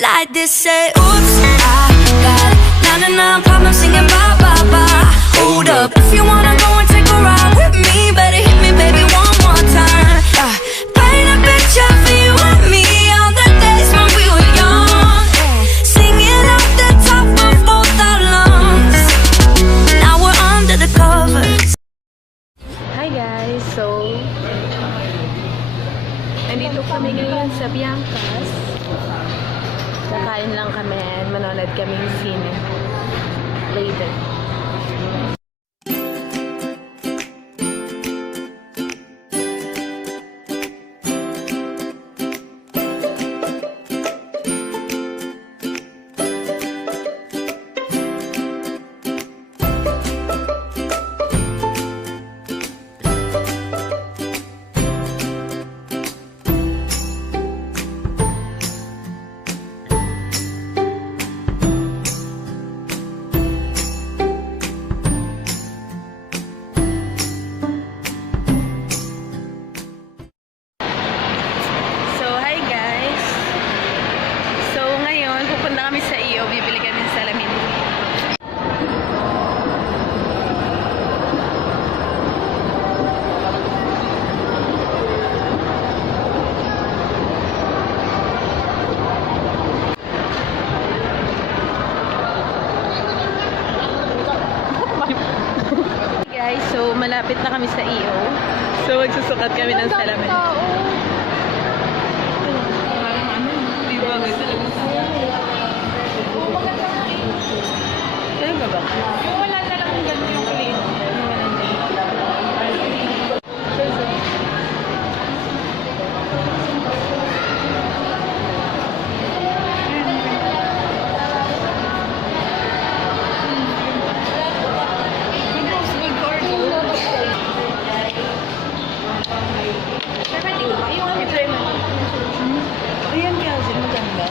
like this. Say, oops, I got 99 problems singing bye, bye, bye. Hold up, if you wanna go and take a ride with me, better hit me, baby, one more time. Paint a picture for you and me on the days when we were young, singing off the top of both our lungs. Now we're under the covers. Hi guys! So, nandito kami ngayon sa Bianca's. Kakain lang kami and manonood kaming sine later. Pupunta kami sa iyo, bibili kami ng salamin. Guys, so malapit na kami sa iyo. So magsusukat kami ng salamin. Yung wala talagang ganito yung kulit. Ayan kasi maganda.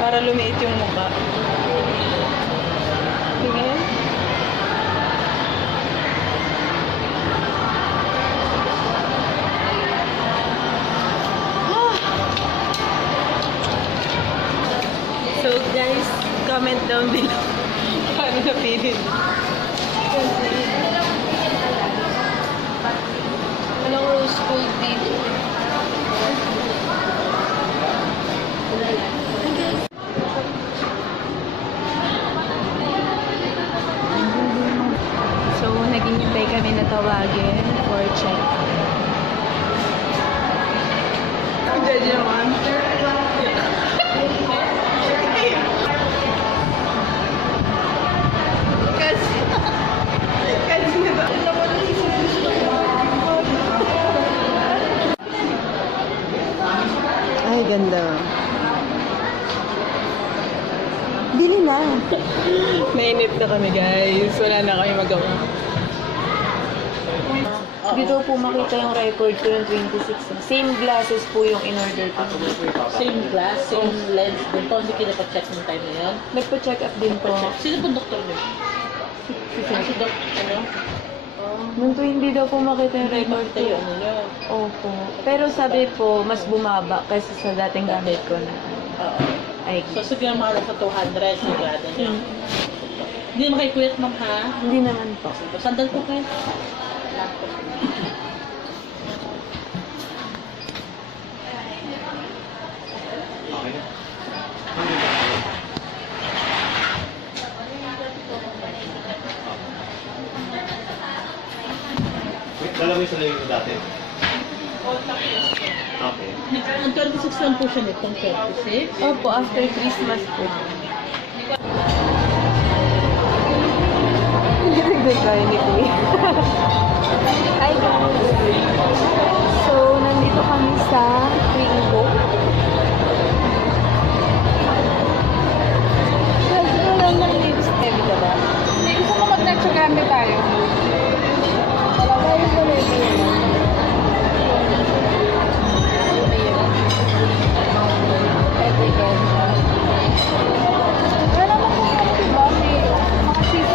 Para lumiit yung mukha. Tingin. So guys, comment down below. Paano napili? Anong rose gold dito? Naghihintay kami na tawagin for check. Judge naman. Kasi na ba? Ay, ganda. Dili na. Nainip na kami guys. Wala na kami magawa. Dito po makita yung record ko ng 26. Same glasses po yung in-order ko. Same glass, same lens din po. Hindi kinapacheck ng time na yun. Nagpa-check up din po. Sino po doktor niyo? Si Doc, ano? Nung hindi daw po makita yung record ko. Ano yun? Opo. Pero sabi po, mas bumaba kaysa sa dating gamit ko na. Oo. Ay, So, sige naman sa 200, sigurado niyo. Hindi naman kayo kuyat, ma'am, ha? hindi naman po. Sandal po kayo. Dala mo yung salamin mo dati? Okay. Nag-26 lang po siya nitong 26. Opo, after Christmas po. Hindi nag-try ni Kuya. Hi guys! So, nandito kami sa Twingo. Kasi wala lang lips. Heavy ka ba? Hindi gusto mo mag-nachagambe tayo. Wala tayo sa ready naman. Every day. Wala naman po kasi diba? Mga cheese.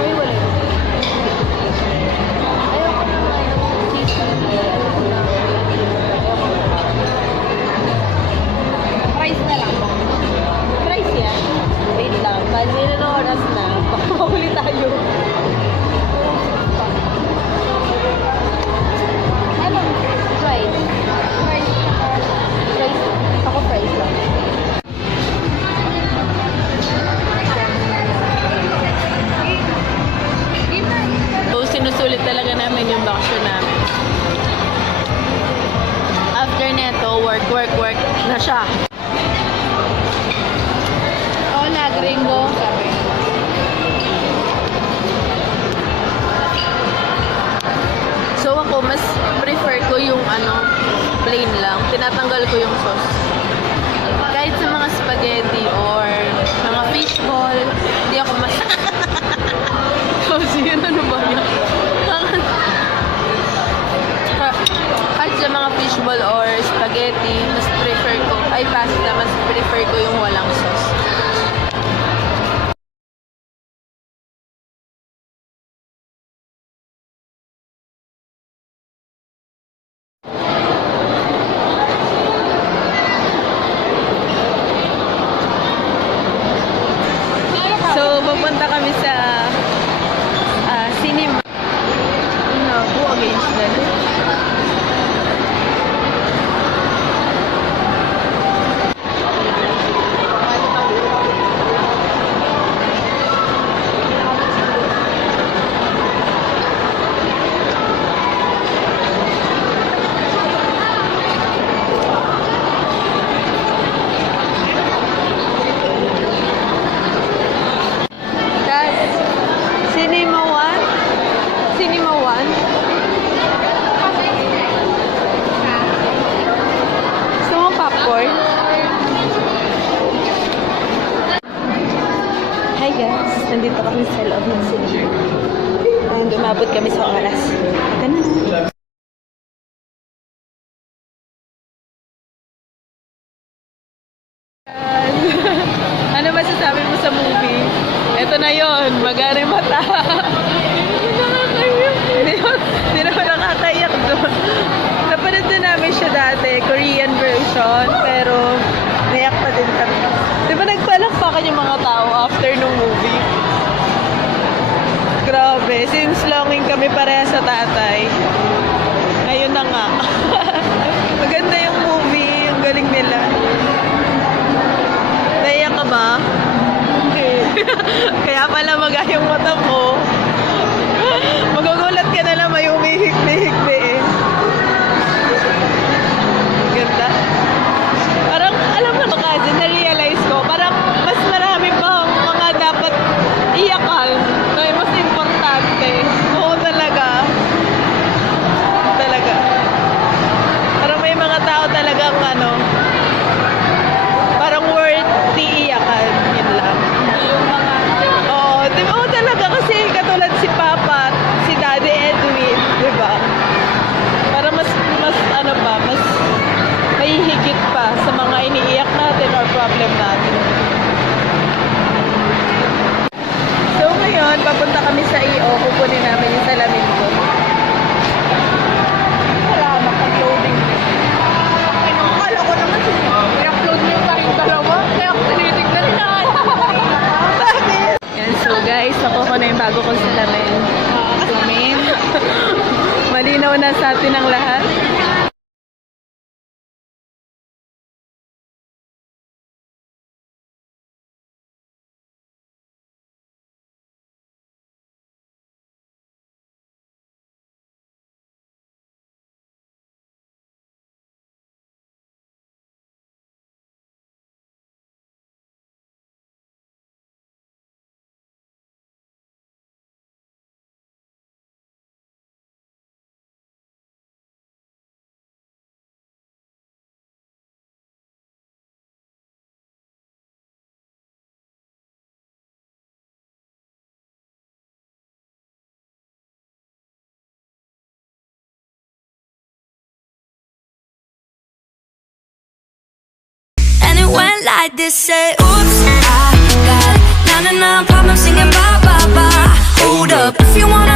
Uy, wala. siya. Hola, gringo. Sabi. So ako, mas prefer ko yung plain lang. Tinatanggal ko yung sauce. Kahit sa mga spaghetti or mga fishball, hindi ako mas... Kasi yun, ano ba yun? Kahit sa mga fishball or spaghetti, mas prefer ko, ay pasta, mas prefer ko yung walang sauce. So, pupunta kami sa cinema. No, go against them. Guys, Cinema 1? Cinema 1? Gusto mo popcorn? Hi guys, nandito kami sa loob ng cinema. And umabot kami sa oras. Ganun na. Ano masasabi mo sa movie? Ito na yon, Magari Mata. Hindi naman nakakaiyak doon. Napanood na namin siya dati, Korean version, pero naiyak pa din kami. Di ba nagpalakpakan yung mga tao after nung movie? Grabe, since longing kami pareha sa tatay. Ayun na nga. Maganda yung movie, yung galing nila. Naiyak ka ba? Kaya pala magayong mata mo. Magugulat ka na lang, may umihikbi-hikbi eh. Ganda. Parang, alam mo kasi, na-realize ko, parang mas marami pa mga dapat iyakan. Kaya mas importante. Oo talaga. Talaga. Parang may mga tao talagang parang worthy iyakan. Yun lang. Oo, di ba? Oo, talaga kasi katulad si Papa at si Daddy Edwin, di ba? Para mas mas may higit pa sa mga iniiyak natin or problem natin. So ngayon, papunta kami sa EO, kukunin namin yung salamin ko. Wala, nakaploading. Akala ko naman i-upload niyo pa yung dalawa, kaya ako tinitignan na. Yan, so guys, nakuha ko na yung bago kong salamin. Salamin. Malinaw na sa atin ang lahat. went like this, say oops, I got 99 problems singing bye bye bye. Hold up, if you wanna